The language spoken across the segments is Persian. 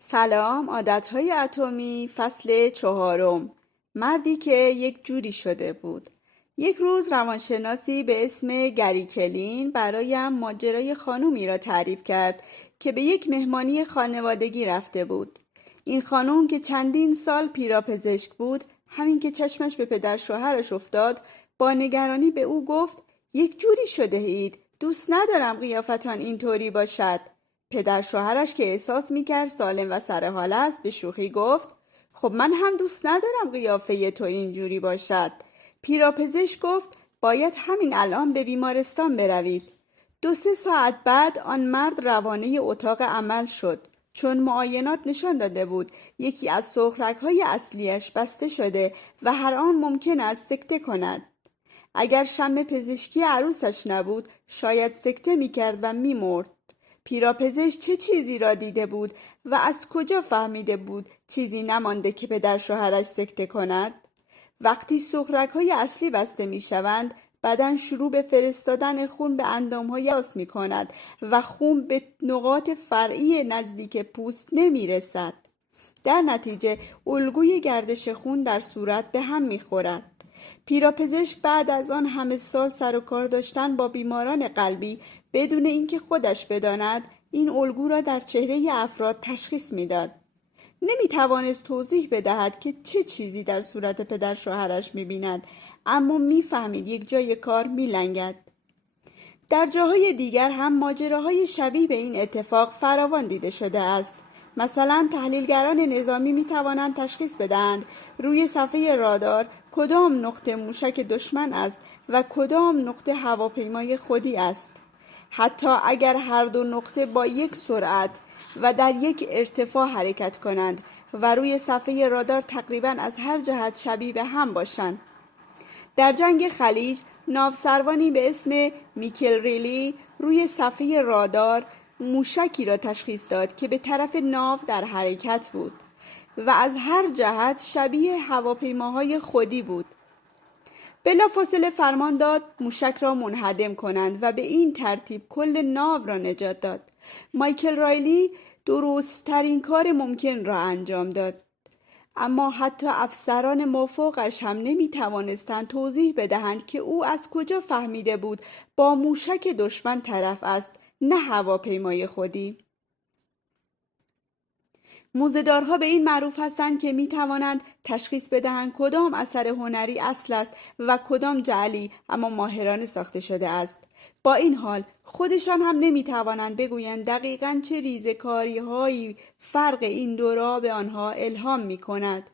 سلام، عادتهای اتمی، فصل 4. مردی که یک جوری شده بود. یک روز روانشناسی به اسم گری کلین برایم ماجرای خانومی را تعریف کرد که به یک مهمانی خانوادگی رفته بود. این خانوم که چندین سال پیراپزشک بود، همین که چشمش به پدر شوهرش افتاد، با نگرانی به او گفت: یک جوری شده اید، دوست ندارم قیافتان اینطوری باشد. پدر شوهرش که احساس میکرد سالم و سرحال است، به شوخی گفت: خب من هم دوست ندارم قیافه تو اینجوری باشد. پیراپزشک گفت: باید همین الان به بیمارستان بروید. 2-3 ساعت بعد آن مرد روانه اتاق عمل شد، چون معاینات نشان داده بود یکی از سغرگ‌های اصلیش بسته شده و هر آن ممکن است سکته کند. اگر شم پزشکی عروسش نبود، شاید سکته میکرد و میمرد. پیراپزشک چه چیزی را دیده بود و از کجا فهمیده بود چیزی نمانده که پدر شوهرش سکته کند؟ وقتی سغرگ‌های اصلی بسته میشوند، بدن شروع به فرستادن خون به اندام‌های راست می‌کند و خون به نقاط فرعی نزدیک پوست نمی‌رسد. در نتیجه الگوی گردش خون در صورت به هم می‌خورد. پیراپزشک بعد از آن همه سال سر و کار داشتن با بیماران قلبی، بدون اینکه خودش بداند این الگو را در چهره افراد تشخیص میداد. نمیتوانست توضیح بدهد که چه چیزی در صورت پدر شوهرش میبیند، اما میفهمید یک جای کار میلنگد. در جاهای دیگر هم ماجراهای شبیه به این اتفاق فراوان دیده شده است. مثلا تحلیلگران نظامی می توانند تشخیص بدهند روی صفحه رادار کدام نقطه موشک دشمن است و کدام نقطه هواپیمای خودی است. حتی اگر هر دو نقطه با یک سرعت و در یک ارتفاع حرکت کنند و روی صفحه رادار تقریباً از هر جهت شبیه به هم باشند. در جنگ خلیج، ناوسروانی به اسم میکل ریلی روی صفحه رادار موشکی را تشخیص داد که به طرف ناو در حرکت بود و از هر جهت شبیه هواپیماهای خودی بود. بلافاصله فرمان داد موشک را منهدم کنند و به این ترتیب کل ناو را نجات داد. مایکل رایلی درست‌ترین کار ممکن را انجام داد. اما حتی افسران مافوقش هم نمی توانستند توضیح بدهند که او از کجا فهمیده بود با موشک دشمن طرف است، نه هواپیمای خودی. موزه‌دارها به این معروف هستند که می توانند تشخیص بدهند کدام اثر هنری اصل است و کدام جعلی اما ماهرانه ساخته شده است. با این حال خودشان هم نمی توانند بگویند دقیقاً چه ریزه‌کاری‌هایی فرق این دو را به آنها الهام می کند.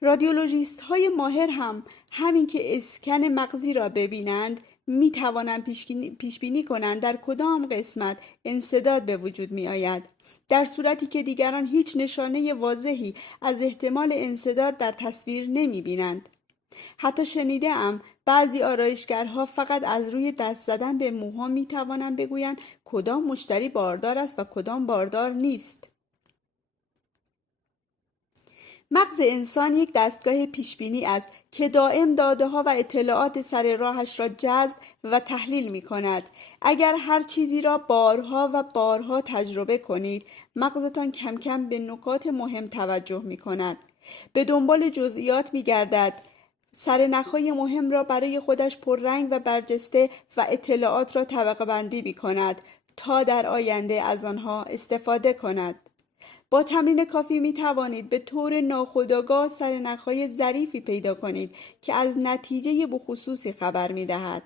رادیولوژیست های ماهر هم همین که اسکن مغزی را ببینند می توانند پیش بینی کنند در کدام قسمت انسداد به وجود می آید، در صورتی که دیگران هیچ نشانه واضحی از احتمال انسداد در تصویر نمی بینند. حتی شنیده‌ام بعضی آرایشگرها فقط از روی دست زدن به موها می توانند بگویند کدام مشتری باردار است و کدام باردار نیست. مغز انسان یک دستگاه پیشبینی است که دائم داده‌ها و اطلاعات سر راهش را جذب و تحلیل می کند. اگر هر چیزی را بارها و بارها تجربه کنید، مغزتان کم کم به نکات مهم توجه می کند. به دنبال جزئیات می گردد. سرنخ‌های مهم را برای خودش پررنگ و برجسته و اطلاعات را طبقه بندی می کند تا در آینده از آنها استفاده کند. با تمرین کافی می توانید به طور ناخودآگاه سرنخ‌های ظریفی پیدا کنید که از نتیجه بخصوصی خبر می دهد.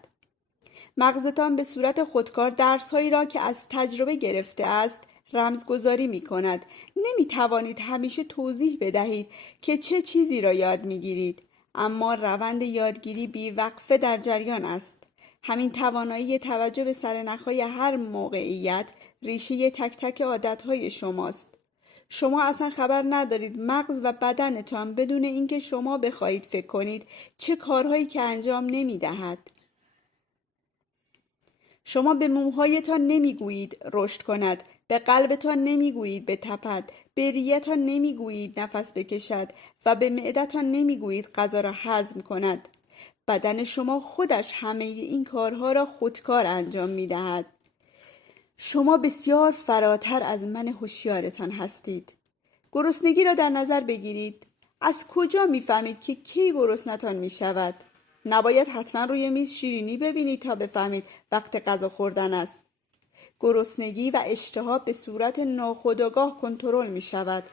مغزتان به صورت خودکار درس‌هایی را که از تجربه گرفته است رمزگذاری می کند. نمی توانید همیشه توضیح بدهید که چه چیزی را یاد می گیرید، اما روند یادگیری بی‌وقفه در جریان است. همین توانایی توجه به سرنخ‌های هر موقعیت ریشه تک تک عادت‌های شماست. شما اصلا خبر ندارید مغز و بدنتان بدون اینکه شما بخواهید فکر کنید چه کارهایی که انجام نمی‌دهد. شما به موهایتان نمیگویید رشد کند، به قلبتان نمیگویید بتپد، به ریه‌تان نمیگویید نفس بکشد و به معدتان نمیگویید غذا را هضم کند. بدن شما خودش همه این کارها را خودکار انجام می‌دهد. شما بسیار فراتر از من هوشیارتان هستید. گرسنگی را در نظر بگیرید. از کجا میفهمید که کی گرسنتان میشود؟ نباید حتما روی میز شیرینی ببینید تا بفهمید وقت غذا خوردن است. گرسنگی و اشتها به صورت ناخودآگاه کنترل می شود.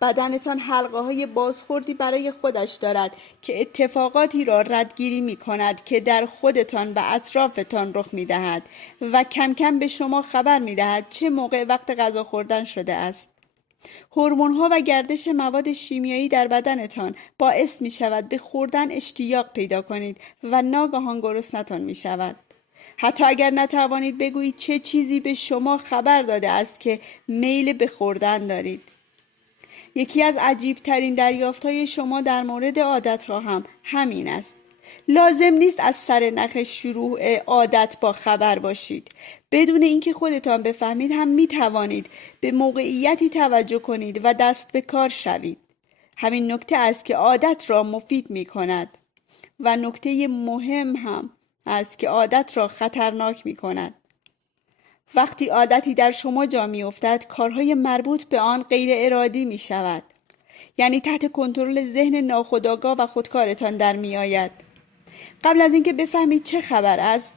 بدنتان حلقه های بازخوردی برای خودش دارد که اتفاقاتی را ردگیری می کند که در خودتان و اطرافتان رخ می دهد و کم کم به شما خبر می دهد چه موقع وقت غذا خوردن شده است. هورمون‌ها و گردش مواد شیمیایی در بدنتان باعث می شود به خوردن اشتیاق پیدا کنید و ناگهان گرسنتان می شود. حتی اگر نتوانید بگویید چه چیزی به شما خبر داده است که میل به خوردن دارید. یکی از عجیب‌ترین دریافت‌های شما در مورد عادت‌ها هم همین است. لازم نیست از سرنخ شروع عادت با خبر باشید. بدون اینکه خودتان بفهمید هم می توانید به موقعیتی توجه کنید و دست به کار شوید. همین نکته است که عادت را مفید می کند و نکته مهم هم است که عادت را خطرناک می کند. وقتی عادتی در شما جا می افتد، کارهای مربوط به آن غیر ارادی می شود. یعنی تحت کنترل ذهن ناخودآگاه و خودکارتان در می آید. قبل از اینکه بفهمید چه خبر است،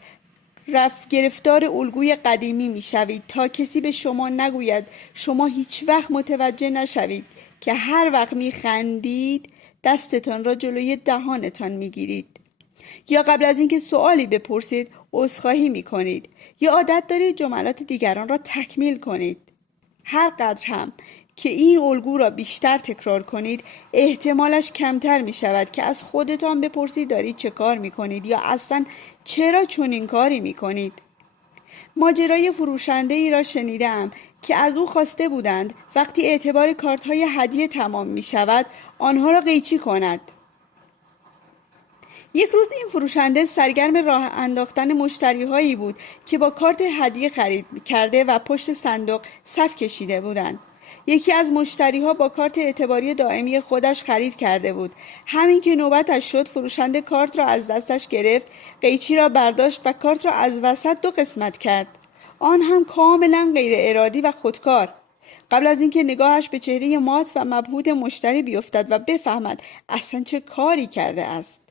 گرفتار الگوی قدیمی می شوید تا کسی به شما نگوید. شما هیچ وقت متوجه نشوید که هر وقت می خندید دستتان را جلوی دهانتان می گیرید. یا قبل از اینکه سوالی بپرسید عذرخواهی می کنید. یا عادت دارید جملات دیگران را تکمیل کنید. هر قدر هم که این الگو را بیشتر تکرار کنید، احتمالش کمتر می شود که از خودتان بپرسید دارید چه کار می کنید یا اصلا چرا چنین کاری می کنید. ماجرای فروشنده ای را شنیدم که از او خواسته بودند وقتی اعتبار کارت های هدیه تمام می شود آنها را قیچی کند. یک روز این فروشنده سرگرم راه انداختن مشتری هایی بود که با کارت هدیه خرید کرده و پشت صندوق صف کشیده بودند. یکی از مشتری ها با کارت اعتباری دائمی خودش خرید کرده بود. همین که نوبتش شد فروشنده کارت را از دستش گرفت، قیچی را برداشت و کارت را از وسط دو قسمت کرد. آن هم کاملا غیر ارادی و خودکار. قبل از اینکه نگاهش به چهره مات و مبهوت مشتری بیفتد و بفهمد اصلا چه کاری کرده است.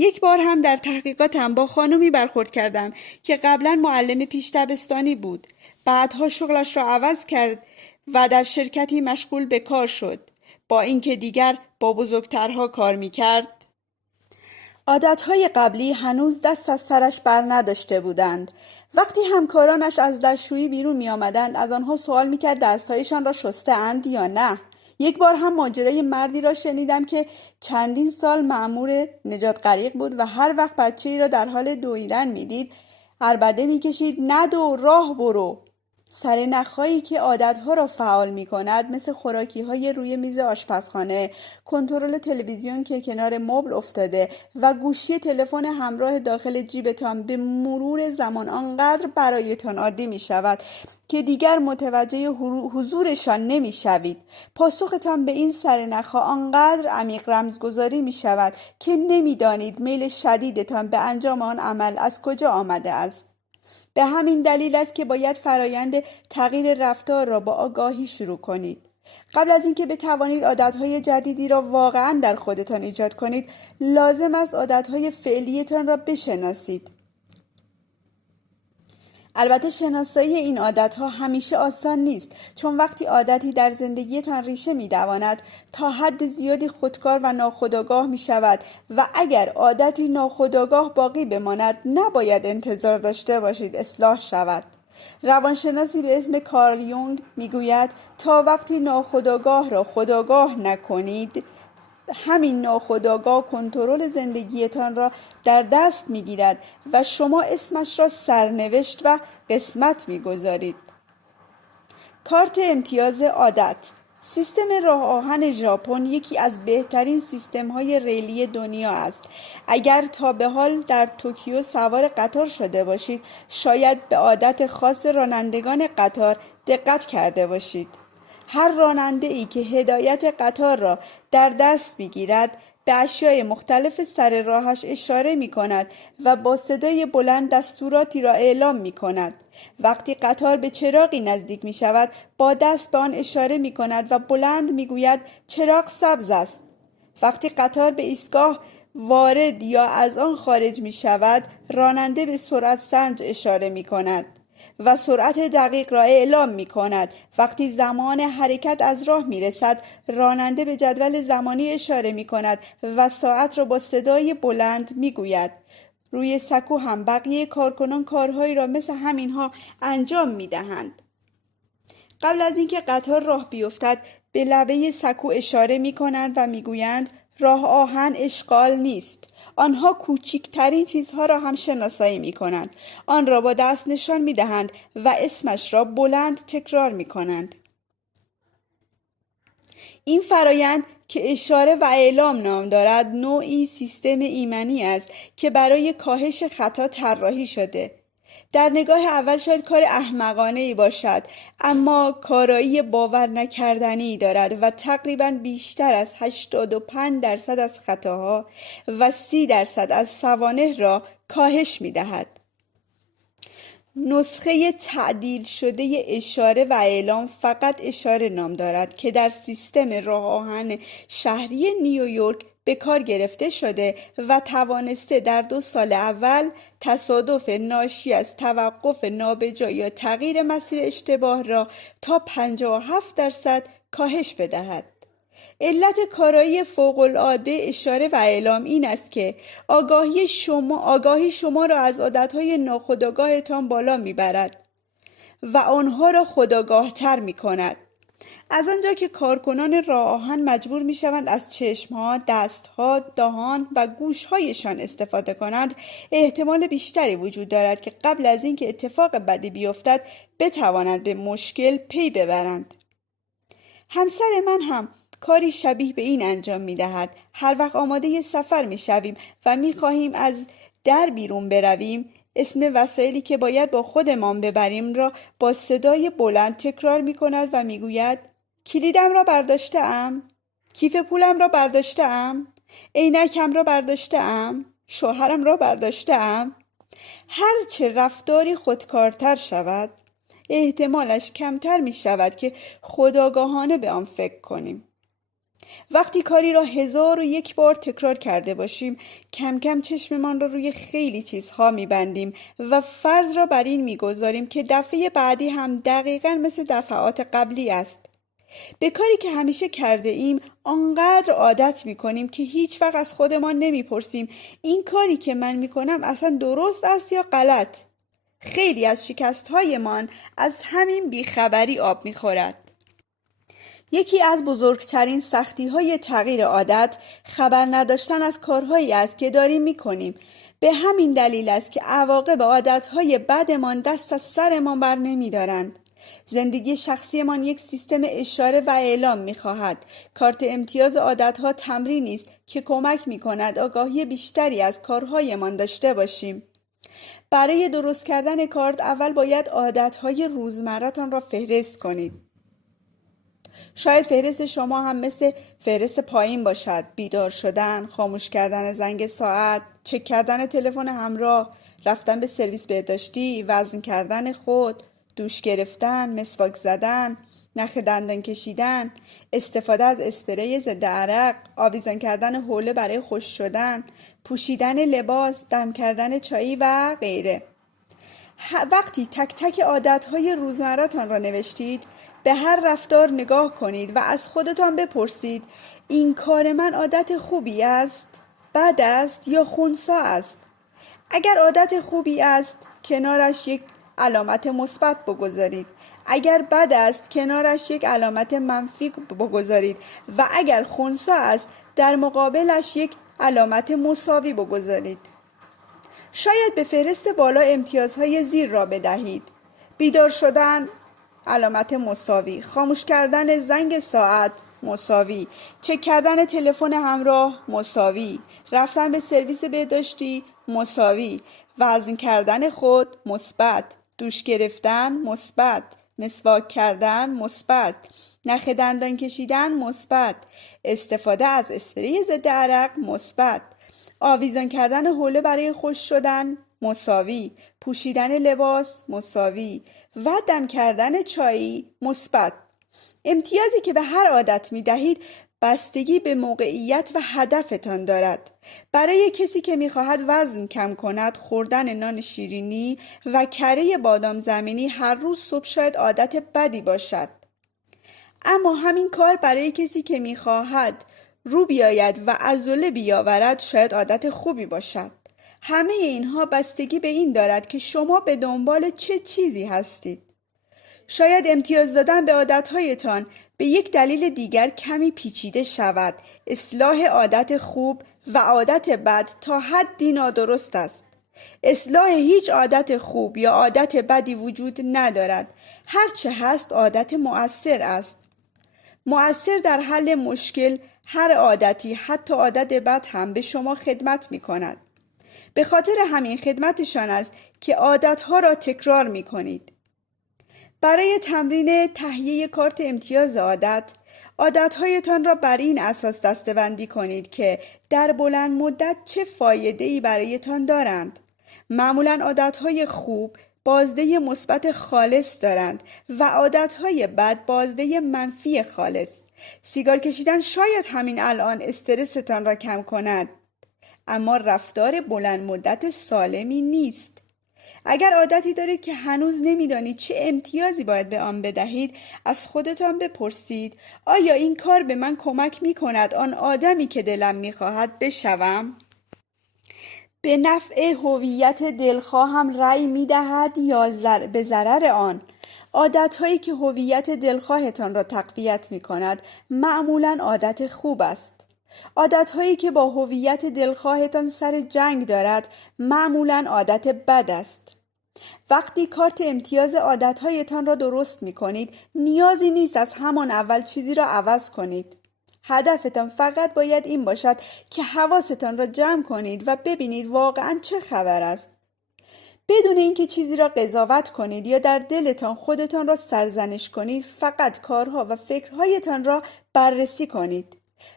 یک بار هم در تحقیقاتم با خانمی برخورد کردم که قبلا معلم پیش دبستانی بود. بعدها شغلش را عوض کرد و در شرکتی مشغول به کار شد. با اینکه دیگر با بزرگترها کار می‌کرد، عادتهای قبلی هنوز دست از سرش بر نداشته بودند. وقتی همکارانش از دستشویی بیرون می آمدند از آنها سوال می کرد دستهایشان را شسته اند یا نه. یک بار هم ماجرای مردی را شنیدم که چندین سال مأمور نجات غریق بود و هر وقت بچه‌ای را در حال دویدن می دید عربده می کشید ندو راه برو. سرنخ‌هایی که عادت‌ها را فعال می‌کند مثل خوراکی‌های روی میز آشپزخانه، کنترل تلویزیون که کنار مبل افتاده و گوشی تلفن همراه داخل جیبتان به مرور زمان آنقدر برایتان عادی می‌شود که دیگر متوجه حضورشان نمی‌شوید. پاسختان به این سرنخ‌ها آنقدر عمیق رمزگذاری می‌شود که نمی‌دانید میل شدیدتان به انجام آن عمل از کجا آمده است. به همین دلیل است که باید فرایند تغییر رفتار را با آگاهی شروع کنید. قبل از اینکه بتوانید عادتهای جدیدی را واقعاً در خودتان ایجاد کنید، لازم است عادتهای فعلیتان را بشناسید. البته شناسایی این عادتها همیشه آسان نیست، چون وقتی عادتی در زندگیتان ریشه می‌دواند تا حد زیادی خودکار و ناخودآگاه می‌شود و اگر عادتی ناخودآگاه باقی بماند نباید انتظار داشته باشید اصلاح شود. روانشناسی به اسم کارل یونگ میگوید تا وقتی ناخودآگاه را خودآگاه نکنید، همین ناخودآگاه کنترل زندگیتان را در دست میگیرد و شما اسمش را سرنوشت و قسمت میگذارید. کارت امتیاز عادت. سیستم راه آهن ژاپن یکی از بهترین سیستم‌های ریلی دنیا است. اگر تا به حال در توکیو سوار قطار شده باشید، شاید به عادت خاص رانندگان قطار دقت کرده باشید. هر راننده‌ای که هدایت قطار را در دست می‌گیرد به اشیاء مختلف سر راهش اشاره می کند و با صدای بلند دستوراتی را اعلام می کند. وقتی قطار به چراغی نزدیک می شود با دست به آن اشاره می کند و بلند می گوید چراغ سبز است. وقتی قطار به ایستگاه وارد یا از آن خارج می شود راننده به سرعت سنج اشاره می کند و سرعت دقیق را اعلام می کند. وقتی زمان حرکت از راه می رسد راننده به جدول زمانی اشاره می کند و ساعت را با صدای بلند می گوید. روی سکو هم بقیه کارکنان کارهایی را مثل همینها انجام می دهند. قبل از اینکه قطار راه بیفتد به لبه سکو اشاره می کنند و می گویند راه آهن اشغال نیست. آنها کوچکترین چیزها را هم شناسایی می کنند. آن را با دست نشان می دهند و اسمش را بلند تکرار می کنند. این فرایند که اشاره و اعلام نام دارد نوعی سیستم ایمنی است که برای کاهش خطا طراحی شده. در نگاه اول شاید کار احمقانه‌ای باشد، اما کارایی باور نکردنی دارد و تقریباً بیشتر از 85% از خطاها و 30% از سوانح را کاهش می‌دهد. نسخه تعدیل شده اشاره و اعلام فقط اشاره نام دارد که در سیستم راه آهن شهری نیویورک به کار گرفته شده و توانسته در 2 سال اول تصادف ناشی از توقف نابجا یا تغییر مسیر اشتباه را تا 57% کاهش بدهد. علت کارایی فوق‌العاده اشاره و اعلام این است که آگاهی شما را از عادتهای ناخودآگاهتان بالا میبرد و آنها را خودآگاه‌تر میکند. از آنجا که کارکنان راه آهن مجبور میشوند از چشمها، دستها، دهان و گوشهایشان استفاده کنند، احتمال بیشتری وجود دارد که قبل از اینکه اتفاق بدی بیفتد بتوانند به مشکل پی ببرند. همسر من هم کاری شبیه به این انجام می‌دهد. هر وقت آماده سفر می‌شویم و می‌خواهیم از در بیرون برویم، اسم وسایلی که باید با خودمان ببریم را با صدای بلند تکرار می‌کند و می‌گوید کلیدم را برداشته‌ام، کیف پولم را برداشته‌ام، عینکم را برداشته‌ام، شوهرم را برداشته‌ام. هرچه رفتاری خودکارتر شود، احتمالش کمتر می شود که خودآگاهانه به آن فکر کنیم. وقتی کاری را 1001 بار تکرار کرده باشیم کم کم چشممان را روی خیلی چیزها می بندیم و فرض را بر این می گذاریم که دفعه بعدی هم دقیقاً مثل دفعات قبلی است. به کاری که همیشه کرده ایم آنقدر عادت می کنیم که هیچ وقت از خودمان نمی پرسیم این کاری که من می کنم اصلا درست است یا غلط. خیلی از شکست‌هایمان از همین بیخبری آب می‌خورد. یکی از بزرگترین سختی‌های تغییر عادت خبر نداشتن از کارهایی است که داریم می‌کنیم. به همین دلیل است که عواقب عادت‌های بدمان دست از سرمان بر نمی‌دارند. زندگی شخصیمان یک سیستم اشاره و اعلام می‌خواهد. کارت امتیاز عادت‌ها تمرینی است که کمک می‌کند آگاهی بیشتری از کارهایمان داشته باشیم. برای درست کردن کارت اول باید عادتهای روزمره‌تان را فهرست کنید. شاید فهرست شما هم مثل فهرست پایین باشد: بیدار شدن، خاموش کردن زنگ ساعت، چک کردن تلفن همراه، رفتن به سرویس بهداشتی، وزن کردن خود، دوش گرفتن، مسواک زدن، نخ دندان کشیدن، استفاده از اسپری ضد عرق، آویزان کردن حوله برای خشک شدن، پوشیدن لباس، دم کردن چایی و غیره. وقتی تک تک عادتهای روزمره‌تان را نوشتید، به هر رفتار نگاه کنید و از خودتان بپرسید این کار من عادت خوبی است، بد است یا خنثی است؟ اگر عادت خوبی است، کنارش یک علامت مثبت بگذارید. اگر بد است، کنارش یک علامت منفی بگذارید و اگر خنثی است، در مقابلش یک علامت مساوی بگذارید. شاید به فهرست بالا امتیازهای زیر را بدهید: بیدار شدن علامت مساوی، خاموش کردن زنگ ساعت مساوی، چک کردن تلفن همراه مساوی، رفتن به سرویس بهداشتی مساوی، وزن کردن خود مثبت، دوش گرفتن مثبت، مسواک کردن مثبت، نخ دندان کشیدن مثبت، استفاده از اسپری ضد عرق مثبت، آویزان کردن حوله برای خشک شدن مساوی، پوشیدن لباس مساوی و دم کردن چای مثبت. امتیازی که به هر عادت می دهید بستگی به موقعیت و هدفتان دارد. برای کسی که می خواهد وزن کم کند، خوردن نان شیرینی و کره بادام زمینی هر روز صبح شاید عادت بدی باشد. اما همین کار برای کسی که می خواهد رو بیاید و عضله بیاورد شاید عادت خوبی باشد. همه اینها بستگی به این دارد که شما به دنبال چه چیزی هستید. شاید امتیاز دادن به عادتهایتان به یک دلیل دیگر کمی پیچیده شود. اصلاح عادت خوب و عادت بد تا حدی نادرست است. اصلاح هیچ عادت خوب یا عادت بدی وجود ندارد. هرچه هست عادت مؤثر است. مؤثر در حل مشکل. هر عادتی، حتی عادت بد هم به شما خدمت می کند. به خاطر همین خدمتشان است که عادتها را تکرار می کنید. برای تمرین تهیه کارت امتیاز عادتهایتان را بر این اساس دسته‌بندی کنید که در بلند مدت چه فایده‌ای برایتان دارند. معمولاً عادتهای خوب بازده مثبت خالص دارند و عادتهای بد بازده منفی خالص. سیگار کشیدن شاید همین الان استرستان را کم کند، اما رفتار بلند مدت سالمی نیست. اگر عادتی دارید که هنوز نمیدانید چه امتیازی باید به آن بدهید، از خودتان بپرسید آیا این کار به من کمک می کند آن آدمی که دلم می خواهد بشوم؟ به نفع هویت دلخواهم رأی می دهد یا به ضرر آن؟ عادتهایی که هویت دلخواهتان را تقویت می کند معمولاً عادت خوب است. عادتهایی که با هویت دلخواهتان سر جنگ دارد معمولاً عادت بد است. وقتی کارت امتیاز عادتهایتان را درست می کنید، نیازی نیست از همان اول چیزی را عوض کنید. هدفتان فقط باید این باشد که حواستان را جمع کنید و ببینید واقعاً چه خبر است. بدون اینکه چیزی را قضاوت کنید یا در دلتان خودتان را سرزنش کنید، فقط کارها و فکرهایتان را بررسی کنید.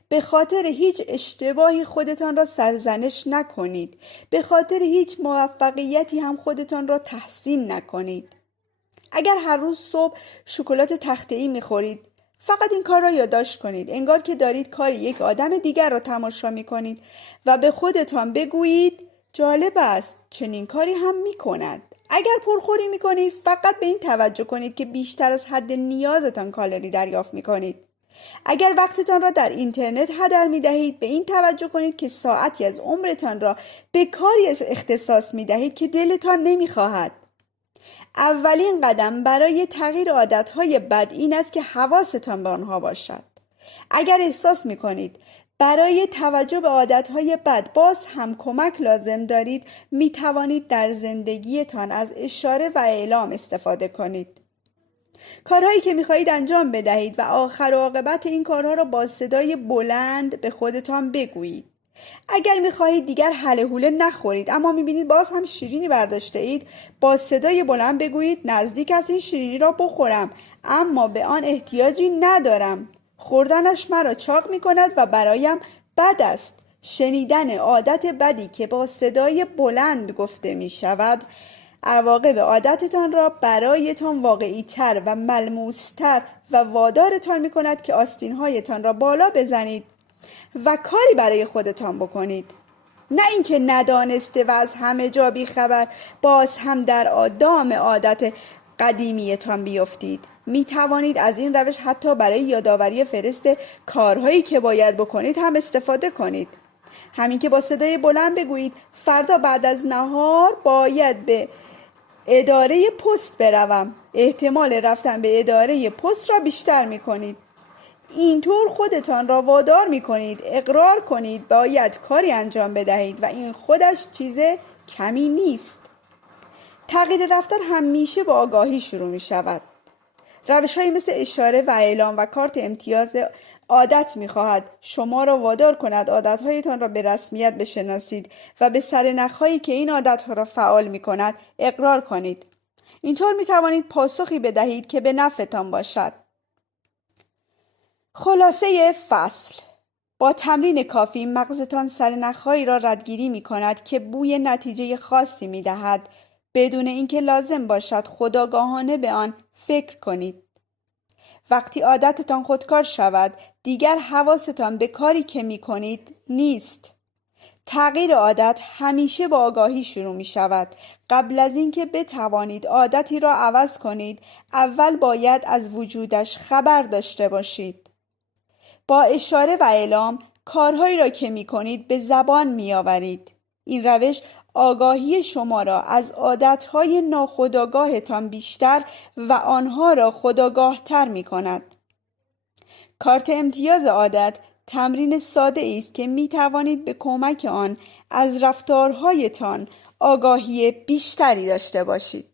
به خاطر هیچ اشتباهی خودتان را سرزنش نکنید. به خاطر هیچ موفقیتی هم خودتان را تحسین نکنید. اگر هر روز صبح شکلات تخته‌ای می‌خورید، فقط این کار را یادداشت کنید. انگار که دارید کار یک آدم دیگر را تماشا می‌کنید و به خودتان بگویید جالب است چنین کاری هم می‌کند. اگر پرخوری می‌کنید، فقط به این توجه کنید که بیشتر از حد نیازتان کالری دریافت می‌کنید. اگر وقتتان را در اینترنت هدر می دهید، به این توجه کنید که ساعتی از عمرتان را به کاری اختصاص می دهید که دلتان نمی خواهد. اولین قدم برای تغییر عادتهای بد این است که حواستان به آنها باشد. اگر احساس می کنید برای توجه به عادتهای بد باز هم کمک لازم دارید، می توانید در زندگیتان از اشاره و اعلام استفاده کنید. کارهایی که می‌خواهید انجام بدهید و آخر و عاقبت این کارها را با صدای بلند به خودتان بگویید. اگر می‌خواهید دیگر هله هوله نخورید اما می‌بینید باز هم شیرینی برداشته اید، با صدای بلند بگویید نزدیک است این شیرینی را بخورم اما به آن احتیاجی ندارم. خوردنش مرا چاق می‌کند و برایم بد است. شنیدن عادت بدی که با صدای بلند گفته می‌شود عواقب عادتتان را برایتان واقعی تر و ملموس تر و وادارتان می کند که آستینهایتان را بالا بزنید و کاری برای خودتان بکنید. نه اینکه ندانسته و از همه جا بی خبر باز هم در دام عادت قدیمیتان بیفتید. می توانید از این روش حتی برای یادآوری فرست کارهایی که باید بکنید هم استفاده کنید. همین که با صدای بلند بگویید فردا بعد از نهار باید به اداره پست بروم، احتمال رفتن به اداره پست را بیشتر می کنید. اینطور خودتان را وادار می کنید اقرار کنید باید کاری انجام بدهید و این خودش چیز کمی نیست. تغییر رفتار همیشه با آگاهی شروع می شود. روش‌هایی مثل اشاره و اعلام و کارت امتیاز عادت می خواهد شما را وادار کند عادتهایتان را به رسمیت بشناسید و به سرنخ‌هایی که این عادتها را فعال می کند اقرار کنید. اینطور می توانید پاسخی بدهید که به نفعتان باشد. خلاصه فصل: با تمرین کافی مغزتان سرنخهایی را ردگیری می کند که بوی نتیجه خاصی می دهد بدون اینکه لازم باشد خودآگاهانه به آن فکر کنید. وقتی عادتتان خودکار شود، دیگر حواستان به کاری که می کنید نیست. تغییر عادت همیشه با آگاهی شروع می شود. قبل از اینکه بتوانید عادتی را عوض کنید، اول باید از وجودش خبر داشته باشید. با اشاره و اعلام کارهایی را که می کنید به زبان می آورید. این روش آگاهی شما را از عادتهای ناخودآگاهتان بیشتر و آنها را خودآگاه‌تر می کند. کارت امتیاز عادت تمرین ساده است که می توانید به کمک آن از رفتارهایتان آگاهی بیشتری داشته باشید.